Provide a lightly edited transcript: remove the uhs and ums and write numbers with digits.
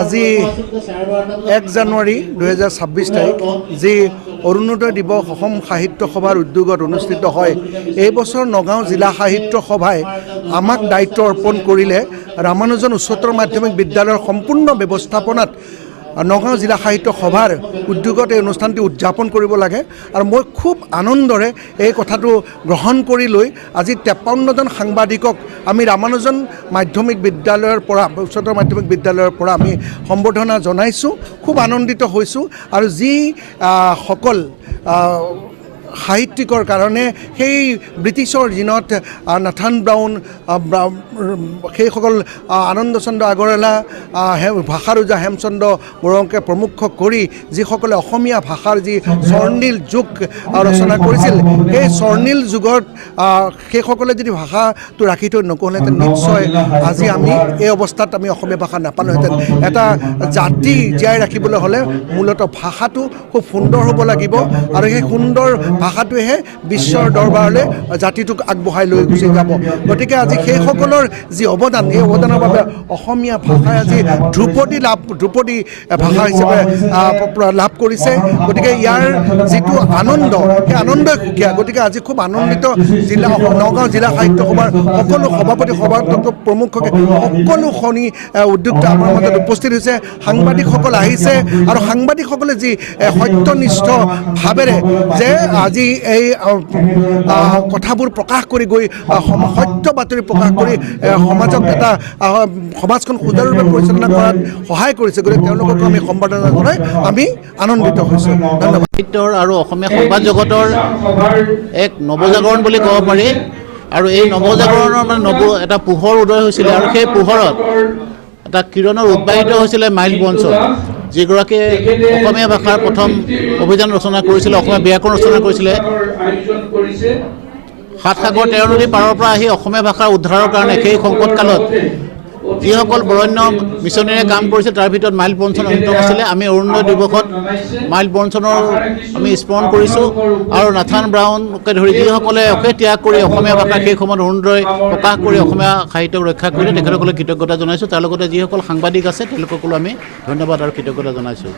আজি 1 জানুৱাৰী 2026 তাৰিখ যি অৰুণোদয় দিৱস অসম সাহিত্য সভাৰ উদ্যোগত অনুষ্ঠিত হয়। এই বছৰ নগাঁও জিলা সাহিত্য সভাই আমাক দায়িত্ব অৰ্পণ কৰিলে ৰামানুজন উচ্চতৰ মাধ্যমিক বিদ্যালয়ৰ সম্পূৰ্ণ ব্যৱস্থাপনাত নগাঁও জিলা সাহিত্য সভাৰ উদ্যোগত এই অনুষ্ঠানটি উদযাপন কৰিব লাগে আৰু মই খুব আনন্দৰে এই কথাটো গ্ৰহণ কৰি লৈ আজি 53জন সাংবাদিকক আমি ৰামানুজন মাধ্যমিক বিদ্যালয়ৰ পৰা উচ্চতৰ মাধ্যমিক বিদ্যালয়ৰ পৰা আমি সম্বৰ্ধনা জনাইছোঁ। খুব আনন্দিত হৈছোঁ আৰু যি সকল সাহিত্যিকৰ কাৰণে সেই ব্ৰিটিছৰ দিনত নাথান ব্ৰাউন সেইসকল আনন্দচন্দ্ৰ আগৰৱালা ভাষাৰুজা হেমচন্দ্ৰ বৰুৱাকে প্ৰমুখ কৰি যিসকলে অসমীয়া ভাষাৰ যি স্বৰ্ণীল যুগ ৰচনা কৰিছিল, সেই স্বৰ্ণীল যুগত সেইসকলে যদি ভাষাটো ৰাখি থৈ নক'লেহেঁতেন নিশ্চয় আজি আমি এই অৱস্থাত আমি অসমীয়া ভাষা নাপালোহেঁতেন। এটা জাতি জীয়াই ৰাখিবলৈ হ'লে মূলতঃ ভাষাটো খুব সুন্দৰ হ'ব লাগিব আৰু সেই সুন্দৰ ভাষাটোৱেহে বিশ্বৰ দৰবাৰলৈ জাতিটোক আগবঢ়াই লৈ গুচি যাব। গতিকে আজি সেইসকলৰ যি অৱদান, এই অৱদানৰ বাবে অসমীয়া ভাষাই আজি ধ্ৰুপদী ভাষা হিচাপে লাভ কৰিছে। গতিকে ইয়াৰ যিটো আনন্দ, সেই আনন্দই সুকীয়া। গতিকে আজি খুব আনন্দিত নগাঁও জিলা সাহিত্য সভাৰ সকলো সভাপতি সভাপতি প্ৰমুখকে সকলো খনি উদ্যোক্তা আমাৰ মাজত উপস্থিত হৈছে। সাংবাদিকসকল আহিছে আৰু সাংবাদিকসকলে যি সত্যনিষ্ঠ ভাৱেৰে যে আজি এই কথাবোৰ প্ৰকাশ কৰি গৈ সত্য বাতৰি প্ৰকাশ কৰি সমাজখন সুচাৰুৰূপে পৰিচালনা কৰাত সহায় কৰিছে। গতিকে তেওঁলোককো আমি সম্বৰ্ধনা জনাই আমি আনন্দিত হৈছোঁ। ধন্যবাদ। সাহিত্যৰ আৰু অসমীয়া সংবাদ জগতৰ এক নৱজাগৰণ বুলি ক'ব পাৰি আৰু এই নৱজাগৰণৰ এটা পোহৰ উদয় হৈছিলে আৰু সেই পোহৰত এটা কিৰণৰ উদ্বাহিত হৈছিলে মাইল বনছৰ, যিগৰাকীয়ে অসমীয়া ভাষাৰ প্ৰথম অভিযান ৰচনা কৰিছিলে, অসমীয়া ব্যাকৰণ ৰচনা কৰিছিলে। 7 সাগৰ 13 নদী পাৰৰ পৰা আহি অসমীয়া ভাষাৰ উদ্ধাৰৰ কাৰণে সেই সংকট কালত যিসকল বৰেণ্য মিছনেৰে কাম কৰিছিল তাৰ ভিতৰত মাইল বনছন অন্যতম আছিলে। আমি অৰুণোদয় দিৱসত মাইল বনছনৰ আমি স্মৰণ কৰিছোঁ আৰু নাথান ব্ৰাউনকে ধৰি যিসকলে অশেষ ত্যাগ কৰি অসমীয়া ভাষা সেই সময়ত অৰুণোদয় প্ৰকাশ কৰি অসমীয়া সাহিত্যক ৰক্ষা কৰিলে তেখেতসকলে কৃতজ্ঞতা জনাইছোঁ। তাৰ লগতে যিসকল সাংবাদিক আছে তেওঁলোককো আমি ধন্যবাদ আৰু কৃতজ্ঞতা জনাইছোঁ।